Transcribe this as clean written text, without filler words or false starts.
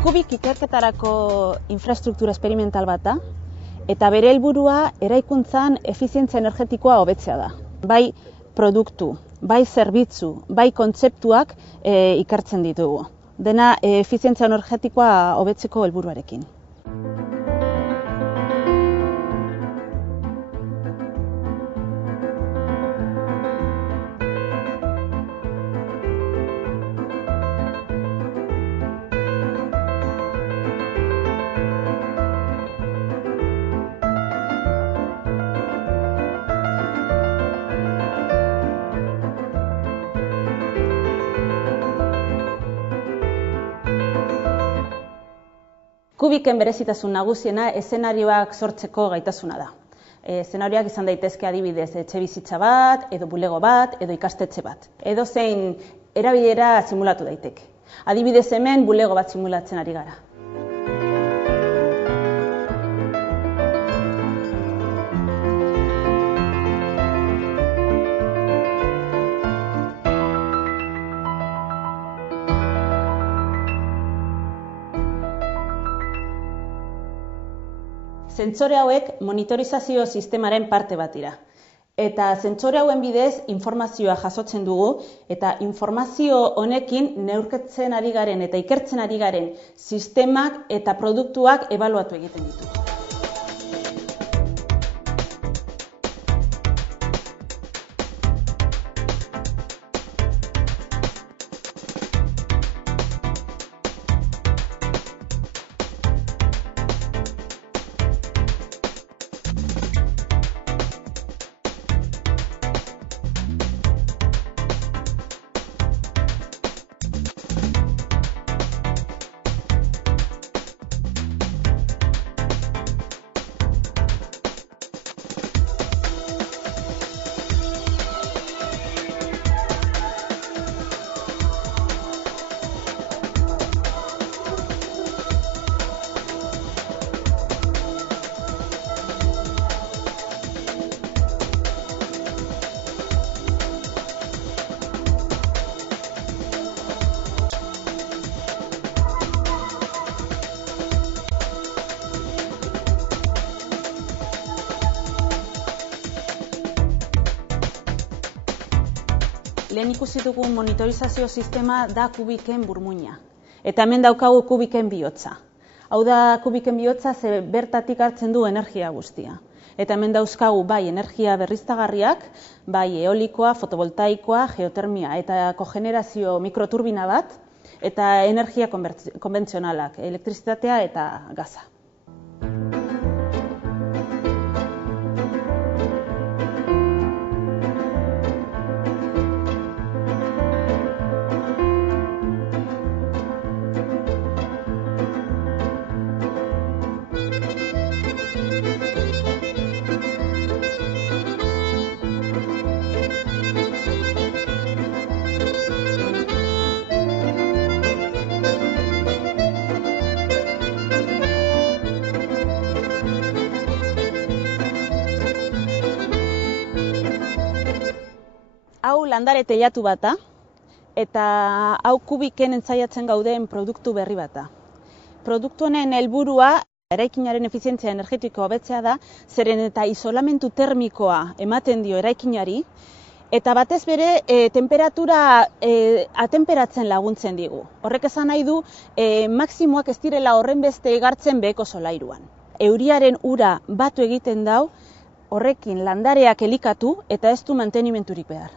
Kubik ikerketarako infrastruktura esperimental bat da, eta bere helburua eraikuntzan efizientzia energetikoa hobetzea da. Bai produktu, bai zerbitzu, bai kontzeptuak ikertzen ditugu. Dena efizientzia energetikoa hobetzeko helburuarekin. Kubiken berezitasun nagusiena eszenarioak sortzeko gaitasuna da. Eszenarioak izan daitezke adibidez etxebizitza bat, edo bulego bat, edo ikastetxe bat. Edozein erabilera simulatu daiteke. Adibidez hemen bulego bat simulatzen ari gara. Zentsore hauek monitorizazio sistemaren parte bat dira. Eta zentsore hauen bidez informazioa jasotzen dugu eta informazio honekin neurketzen ari garen eta ikertzen ari garen sistemak eta produktuak ebaluatu egiten ditugu. Lehen ikusi dugun monitorizazio sistema da Kubiken burmuina. Eta hemen daukagu Kubiken bihotza. Hau da Kubiken bihotza ze bertatik hartzen du energia guztia. Eta hemen dauzkagu bai energia berriztagarriak, bai eolikoa, fotovoltaikoa, geotermia eta kogenerazio mikroturbina bat, eta energia konbentzionalak, elektrizitatea eta gaza. Hau landare teilatu bat da, eta hau Kubiken entzaiatzen gauden produktu berri bat da. Produktu honen helburua eraikinaren efizientzia energetikoa hobetzea da, zeren eta isolamentu termikoa ematen dio eraikinari, eta batez bere temperatura atenperatzen laguntzen digu. Horrek esan nahi du, maksimoak ez direla horren beste igartzen beheko solairuan. Euriaren ura batu egiten dau, horrekin landareak elikatu eta ez du mantenimenturik behar.